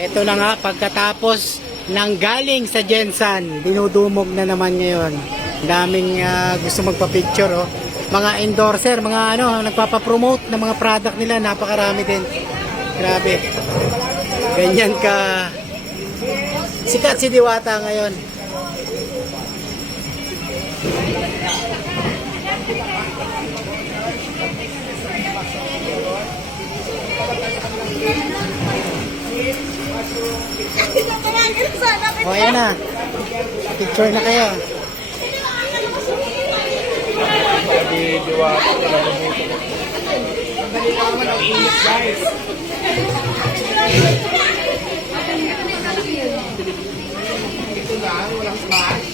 Ito na nga, pagkatapos ng galing sa Jensan, dinudumog na naman ngayon. Daming gusto magpa-picture, oh. Mga endorser, mga nagpapapromote ng mga product nila, napakarami din. Grabe. Ganyan ka sikat si Diwata ngayon. O, ayan na. Picture na kayo. Ito lang, walang smash.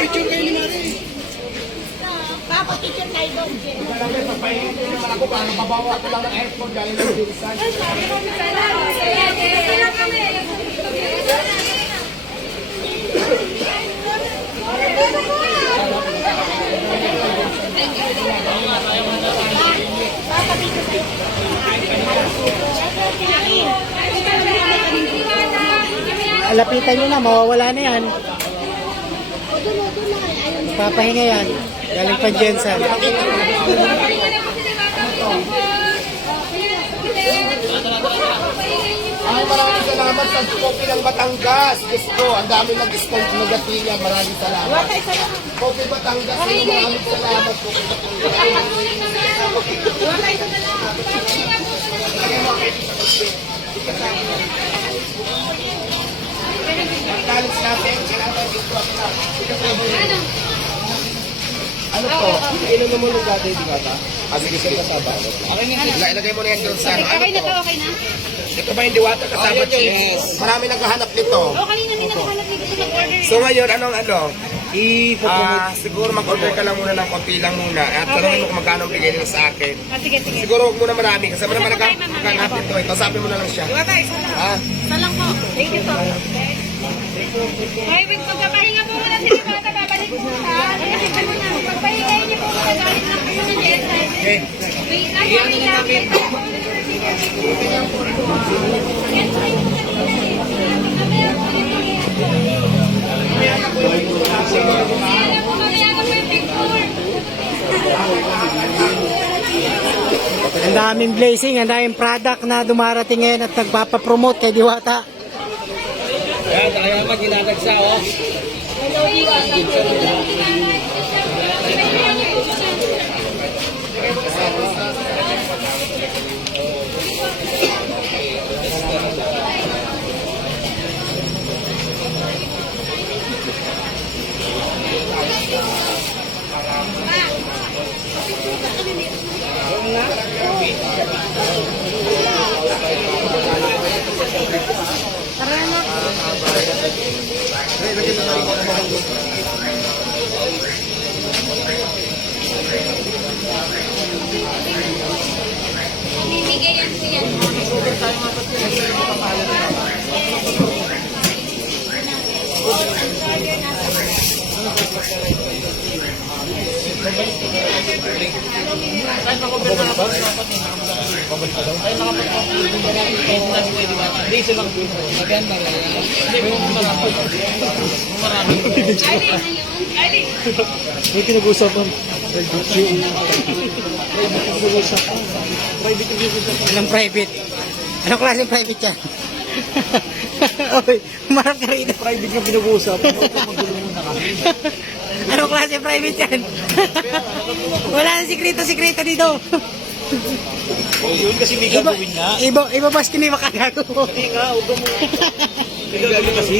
Picture kayo ni Mari. Papa, picture kayo doon. Marami, pagpahingi naman ako para mababawa ko lang ng airport galing ng Jinsan. Papa, picture kayo. Lapitan nyo na, mawawala na yan. Papahinga yan. Galing pa Jensan. Ay, maraming salamat sa Kopi ng Batangas. Gusto, ang dami nag-discount Magatina. Maraming salamat. Kopi Batangas, maraming salamat. Kopi Batangas natin, salamat dito. Ano po? Ilan mo muna dati, di ba? Sige, sige. Ilagay mo na yan doon sa ano. Okay na to, okay na? Ito ba yung Diwata kasama cheese? Marami naghahanap nito. O, kanina may nakahanap dito sa mag-order. So ngayon, siguro mag-order ka lang muna ng konti lang muna. At tanongin mo kung magkano ang bigay nila sa akin. Sige, sige. Siguro huwag muna marami. Kasi naman naghahanap dito. Kausapin mo na lang siya. Diwata, isa lang. Ha? Isa lang po. Thank you po. Ay, wait, pagkapahinga po muna si Diwata, babalik po muna. Tingnan mo na. Pagpahingay niyo po muna, galing lang kayo ng Jensen. Okay. Wait, wait lang. Ang daming blazing, ang daming product na dumarating ngayon at nagpapapromote kay Diwata. Kaya mag-inagagsa, oh. Mamimigay yan po yan. May pinag-uusapan. Anong private? Anong klase private yan? Oy, humarap ka rito. Private na pinag-uusapan. Anong klase private yan? Wala nang sikreto-sikreto dito. Yun kasi may gagawin na. Iba bas kini makagago. Hindi ka, huwag mo. May gagawin kasi.